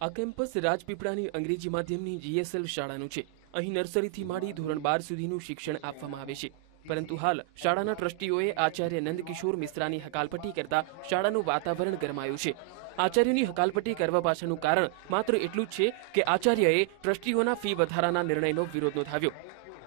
આ કેમ્પસ રાજપીપળાની અંગ્રેજી માધ્યમની જીએસએલ શાળાનું છે. અહીં નર્સરીથી માંડી ધોરણ બાર સુધીનું શિક્ષણ આપવામાં આવે છે. પરંતુ હાલ શાળાના ટ્રસ્ટીઓએ આચાર્ય નંદકિશોર મિશ્રાની હકાલપટ્ટી કરતા શાળાનું વાતાવરણ ગરમાયું છે. આચાર્યની હકાલપટ્ટી કરવા પાછળનું કારણ માત્ર એટલું જ છે કે આચાર્યએ ટ્રસ્ટીઓના ફી વધારાના નિર્ણયનો વિરોધ નોંધાવ્યો.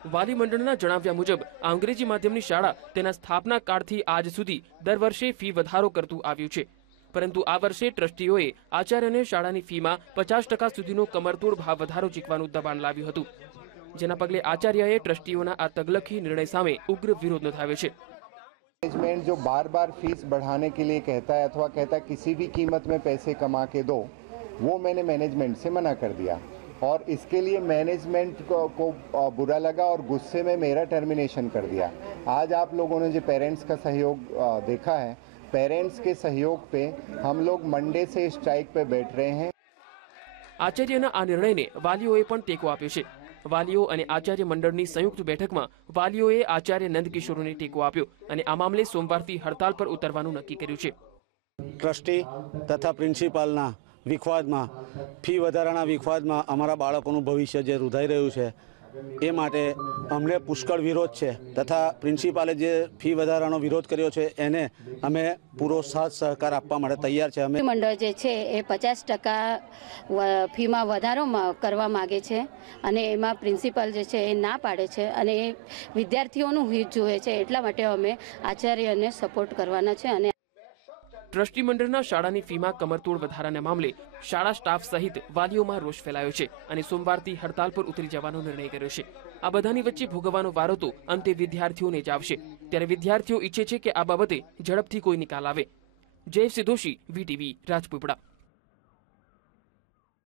વાલી મંડળના જણાવ્યા મુજબ, આ અંગ્રેજી માધ્યમની શાળા તેના સ્થાપના કાળથી આજ સુધી દર વર્ષે ફી વધારો કરતું આવ્યું છે. પરંતુ આ વર્ષે ટ્રસ્ટીઓએ આચાર્યને શાળાની ફીમાં પચાસ ટકા સુધીનો કમરતોડ ભાવ વધારો ચીકવાનું દબાણ લાવ્યું હતું જેના પગલે આચાર્યએ ટ્રસ્ટીઓના આ તગલખી નિર્ણય સામે ઉગ્ર વિરોધ નોંધાવ્યો છે मैनेजमेंट जो बार बार फीस बढ़ाने के लिए कहता है अथवा कहता है किसी भी कीमत में पैसे कमा के दो वो मैंने मैनेजमेंट से मना कर दिया और इसके लिए मैनेजमेंट को, को अ, बुरा लगा और गुस्से में मेरा टर्मिनेशन कर दिया आज आप लोगों ने जो पेरेंट्स का सहयोग अ, देखा है पेरेंट्स के सहयोग पे हम लोग मंडे से स्ट्राइक पे बैठ रहे हैं આચાર્યના આ નિર્ણયને વાલીઓએ પણ ટેકો આપ્યો છે વાલીઓ અને આચાર્ય મંડળની સંયુક્ત બેઠકમાં વાલીઓએ આચાર્ય નંદકિશોરને ટેકો આપ્યો અને આ મામલે સોમવારથી હડતાલ પર ઉતરવાનું નક્કી કર્યું છે ટ્રસ્ટી તથા પ્રિન્સિપાલના વિખવાદમાં ફી વધારાના વિખવાદમાં અમારા બાળકોનું ભવિષ્ય જે રૂધાઈ રહ્યું છે એ માટે અમને પુષ્કળ વિરોધ છે તથા પ્રિન્સિપાલે જે ફી વધારાનો વિરોધ કર્યો છે એને અમે પૂરો સાથ સહકાર આપવા માટે તૈયાર છે. અમે મંડળ જે છે એ પચાસ ટકા ફીમાં વધારો કરવા માગે છે અને એમાં પ્રિન્સિપાલ જે છે એ ના પાડે છે અને એ વિદ્યાર્થીઓનું હિત જુએ છે એટલા માટે અમે આચાર્યને સપોર્ટ કરવાના છે અને ટ્રસ્ટી મંડળના શાળાની ફીમાં કમરતોડ વધારાના મામલે શાળા સ્ટાફ સહિત વાલીઓમાં રોષ ફેલાયો છે અને સોમવારથી હડતાલ પર ઉતરી જવાનો નિર્ણય કર્યો છે. આ બધાની વચ્ચે ભોગવવાનો વારો તો અંતે વિદ્યાર્થીઓને જ આવશે. ત્યારે વિદ્યાર્થીઓ ઈચ્છે છે કે આ બાબતે ઝડપથી કોઈ નિકાલ આવે. જય સિદ્ધોશી, વીટીવી, રાજપીપળા.